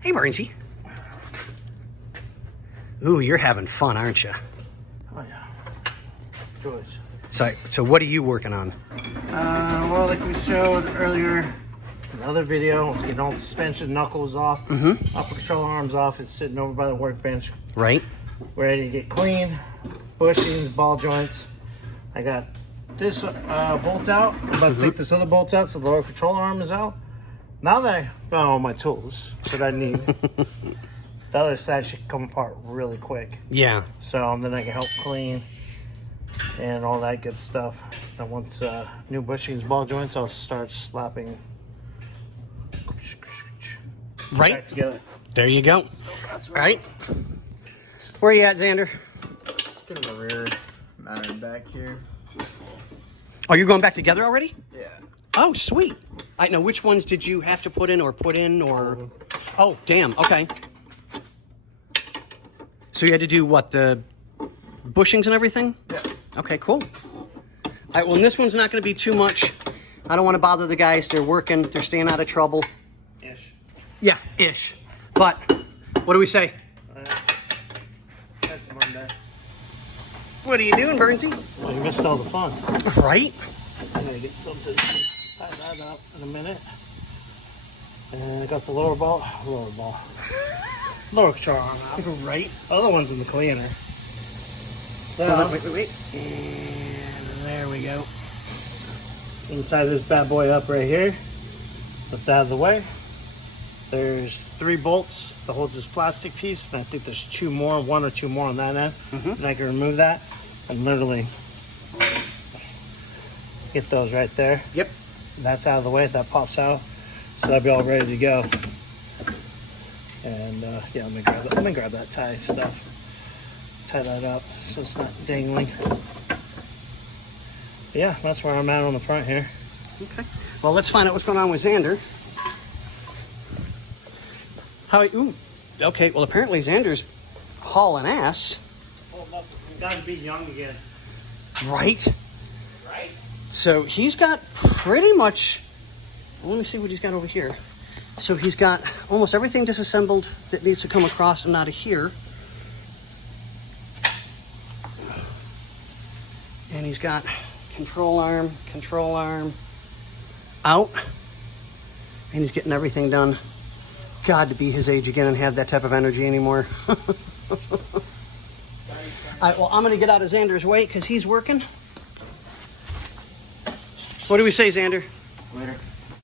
Hey, Barnesy. Ooh, you're having fun, aren't you? Oh yeah. Joys. So what are you working on? Well, like we showed earlier in the other video, it's getting all the suspension knuckles off, upper control arms off. It's sitting over by the workbench, Right. ready to get clean. Bushings, ball joints. I got this bolt out. I'm about to take this other bolt out so the lower control arm is out. Now that I found all my tools that I need, the other side should come apart really quick. Yeah. So then I can help clean and all that good stuff. And once new bushings, ball joints, I'll start slapping Right. back together. There you go. That's All right. Where you at, Xander? Get in the rear mounted back here. Oh, you're going back together already? Yeah. Oh, sweet. I know. Which ones did you have to put in or Oh, damn. Okay. So you had to do what, the bushings and everything? Yeah. Okay, cool. All right, well, and this one's not going to be too much. I don't want to bother the guys. They're working. They're staying out of trouble. Ish. Yeah, ish. But what do we say? That's Monday. What are you doing, Bernsey? Well, you missed all the fun. Right? I'm gonna get something to tie that up in a minute. And I got the lower control arm out. Right. Other one's in the cleaner. So, Wait. and there we go. You can tie this bad boy up right here. That's out of the way. There's 3 bolts that holds this plastic piece, and I think there's 2 more, 1 or 2 more on that end. And I can remove that and literally get those right there. Yep. That's out of the way. That pops out, so that'll be all ready to go. And yeah, let me grab that tie stuff. Tie that up so it's not dangling. But yeah, that's where I'm at on the front here. Okay. Well, let's find out what's going on with Xander. Ooh. Okay, well, apparently Xander's hauling ass. Hold up. You gotta be young again. Right? Right? So he's got pretty much, let me see what he's got over here. So he's got almost everything disassembled that needs to come across and out of here. And he's got control arm out. And he's getting everything done. God, to be his age again and have that type of energy anymore. All right, well, I'm going to get out of Xander's way because he's working. What do we say, Xander? Later.